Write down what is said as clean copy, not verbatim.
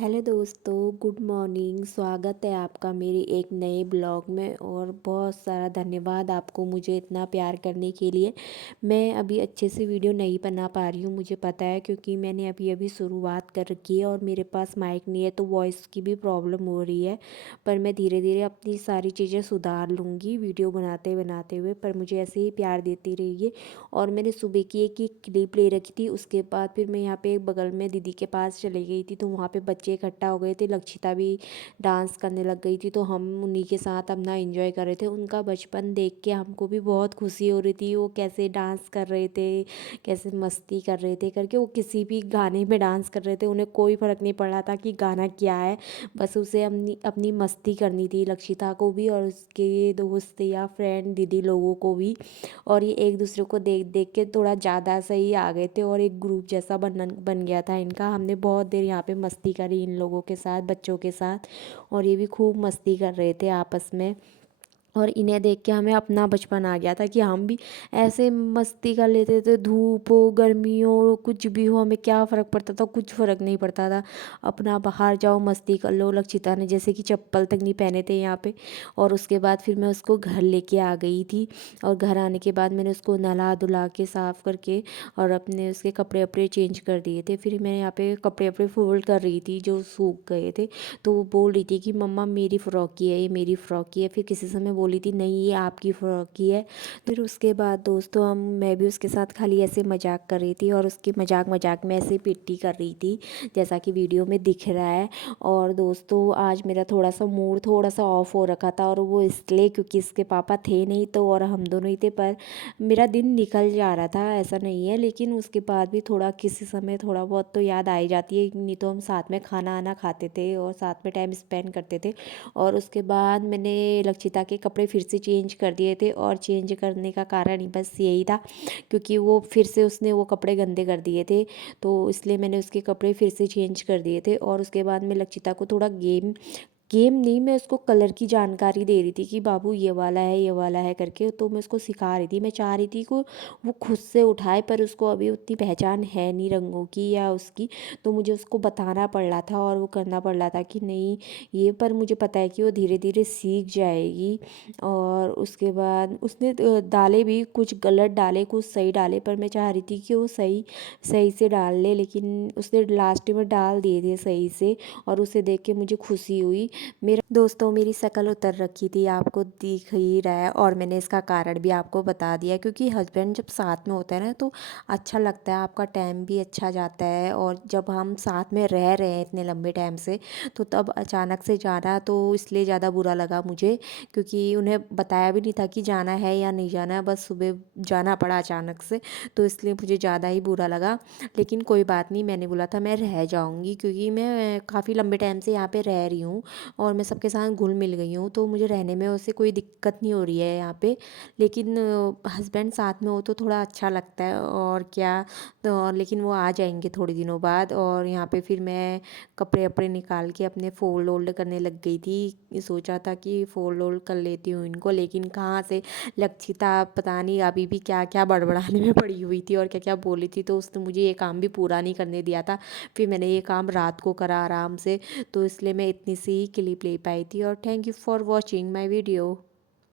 Hello दोस्तों, good morning. स्वागत है आपका मेरे एक नए ब्लॉग में और बहुत सारा धन्यवाद आपको मुझे इतना प्यार करने के लिए। मैं अभी अच्छे से वीडियो नहीं बना पा रही हूँ, मुझे पता है, क्योंकि मैंने अभी अभी शुरुआत कर रखी है और मेरे पास माइक नहीं है तो वॉइस की भी प्रॉब्लम हो रही है। पर मैं धीरे धीरे अपनी सारी चीज़ें सुधार लूँगी वीडियो बनाते बनाते हुए। पर मुझे ऐसे ही प्यार देती रहिए। और मैंने सुबह की एक क्लिप ले रखी थी, उसके बाद फिर मैं यहाँ पे बगल में दीदी के पास चली गई थी, तो वहाँ पे बच्चे इकट्ठा हो गए थे। लक्षिता भी डांस करने लग गई थी, तो हम उन्हीं के साथ अपना एंजॉय कर रहे थे। उनका बचपन देख के हमको भी बहुत खुशी हो रही थी, वो कैसे डांस कर रहे थे, कैसे मस्ती कर रहे थे करके। वो किसी भी गाने में डांस कर रहे थे, उन्हें कोई फ़र्क नहीं पड़ रहा था कि गाना क्या है, बस उसे अपनी अपनी मस्ती करनी थी, लक्षिता को भी और उसके दोस्त या फ्रेंड दीदी लोगों को भी। और ये एक दूसरे को देख देख के थोड़ा ज़्यादा सही आ गए थे और एक ग्रुप जैसा बन गया था इनका। हमने बहुत देर यहाँ पे मस्ती करी इन लोगों के साथ, बच्चों के साथ, और ये भी खूब मस्ती कर रहे थे आपस में। और इन्हें देख के हमें अपना बचपन आ गया था कि हम भी ऐसे मस्ती कर लेते थे। धूप हो, गर्मी हो, कुछ भी हो, हमें क्या फ़र्क पड़ता था, कुछ फ़र्क नहीं पड़ता था। अपना बाहर जाओ, मस्ती कर लो। लक्षिता ने जैसे कि चप्पल तक नहीं पहने थे यहाँ पे। और उसके बाद फिर मैं उसको घर लेके आ गई थी। और घर आने के बाद मैंने उसको नहला धुला के साफ़ करके और अपने उसके कपड़े वपड़े चेंज कर दिए थे। फिर मैं यहाँ पे कपड़े वपड़े फोल्ड कर रही थी जो सूख गए थे। तो वो बोल रही थी कि मम्मा मेरी फ़्रॉक की है, ये मेरी फ़्रॉक की है। फिर किसी समय बोली थी नहीं ये आपकी फ़्रॉक की है। फिर उसके बाद दोस्तों मैं भी उसके साथ खाली ऐसे मजाक कर रही थी और उसकी मजाक मजाक में ऐसे पिट्टी कर रही थी, जैसा कि वीडियो में दिख रहा है। और दोस्तों आज मेरा थोड़ा सा मूड थोड़ा सा ऑफ हो रखा था, और वो इसलिए क्योंकि इसके पापा थे नहीं तो, और हम दोनों ही थे। पर मेरा दिन निकल जा रहा था, ऐसा नहीं है, लेकिन उसके बाद भी थोड़ा किसी समय थोड़ा बहुत तो याद आ ही जाती है। नहीं तो हम साथ में खाना आना खाते थे और साथ में टाइम स्पेंड करते थे। और उसके बाद मैंने लक्षिता के कपड़े फिर से चेंज कर दिए थे, और चेंज करने का कारण ही बस यही था क्योंकि वो फिर से उसने वो कपड़े गंदे कर दिए थे, तो इसलिए मैंने उसके कपड़े फिर से चेंज कर दिए थे। और उसके बाद मैं लक्षिता को थोड़ा गेम गेम नहीं, मैं उसको कलर की जानकारी दे रही थी कि बाबू ये वाला है, ये वाला है करके। तो मैं उसको सिखा रही थी, मैं चाह रही थी को वो खुद से उठाए, पर उसको अभी उतनी पहचान है नहीं रंगों की या उसकी। तो मुझे उसको बताना पड़ रहा था और वो करना पड़ रहा था कि नहीं ये, पर मुझे पता है कि वो धीरे धीरे सीख जाएगी। और उसके बाद उसने डाले भी, कुछ गलत डाले कुछ सही डाले, पर मैं चाह रही थी कि वो सही सही से डाल ले, लेकिन उसने लास्ट में डाल दिए थे सही से। और उसे देख के मुझे खुशी हुई। मेरा दोस्तों मेरी शक्ल उतर रखी थी, आपको दिख ही रहा है, और मैंने इसका कारण भी आपको बता दिया, क्योंकि हस्बैंड जब साथ में होता है ना तो अच्छा लगता है, आपका टाइम भी अच्छा जाता है। और जब हम साथ में रह रहे हैं इतने लंबे टाइम से, तो तब अचानक से जाना तो इसलिए ज़्यादा बुरा लगा मुझे, क्योंकि उन्हें बताया भी नहीं था कि जाना है या नहीं जाना है, बस सुबह जाना पड़ा अचानक से, तो इसलिए मुझे ज़्यादा ही बुरा लगा। लेकिन कोई बात नहीं, मैंने बोला था मैं रह जाऊँगी, क्योंकि मैं काफ़ी लंबे टाइम से यहाँ पे रह रही हूँ और मैं सबके साथ घुल मिल गई हूँ, तो मुझे रहने में उससे कोई दिक्कत नहीं हो रही है यहाँ पे। लेकिन हस्बैंड साथ में हो तो थोड़ा अच्छा लगता है, और क्या। तो लेकिन वो आ जाएंगे थोड़े दिनों बाद। और यहाँ पे फिर मैं कपड़े वपड़े निकाल के अपने फोल्ड ओल्ड करने लग गई थी। सोचा था कि फोल्ड ओल्ड कर लेती हूँ इनको, लेकिन कहाँ से लक्षिता पता नहीं अभी भी क्या क्या बड़बड़ाने में पड़ी हुई थी और क्या क्या बोली थी, तो उसने मुझे ये काम भी पूरा नहीं करने दिया था। फिर मैंने ये काम रात को करा आराम से, तो इसलिए मैं इतनी सी क्लिप ले पाई थी। और thank you for watching my video.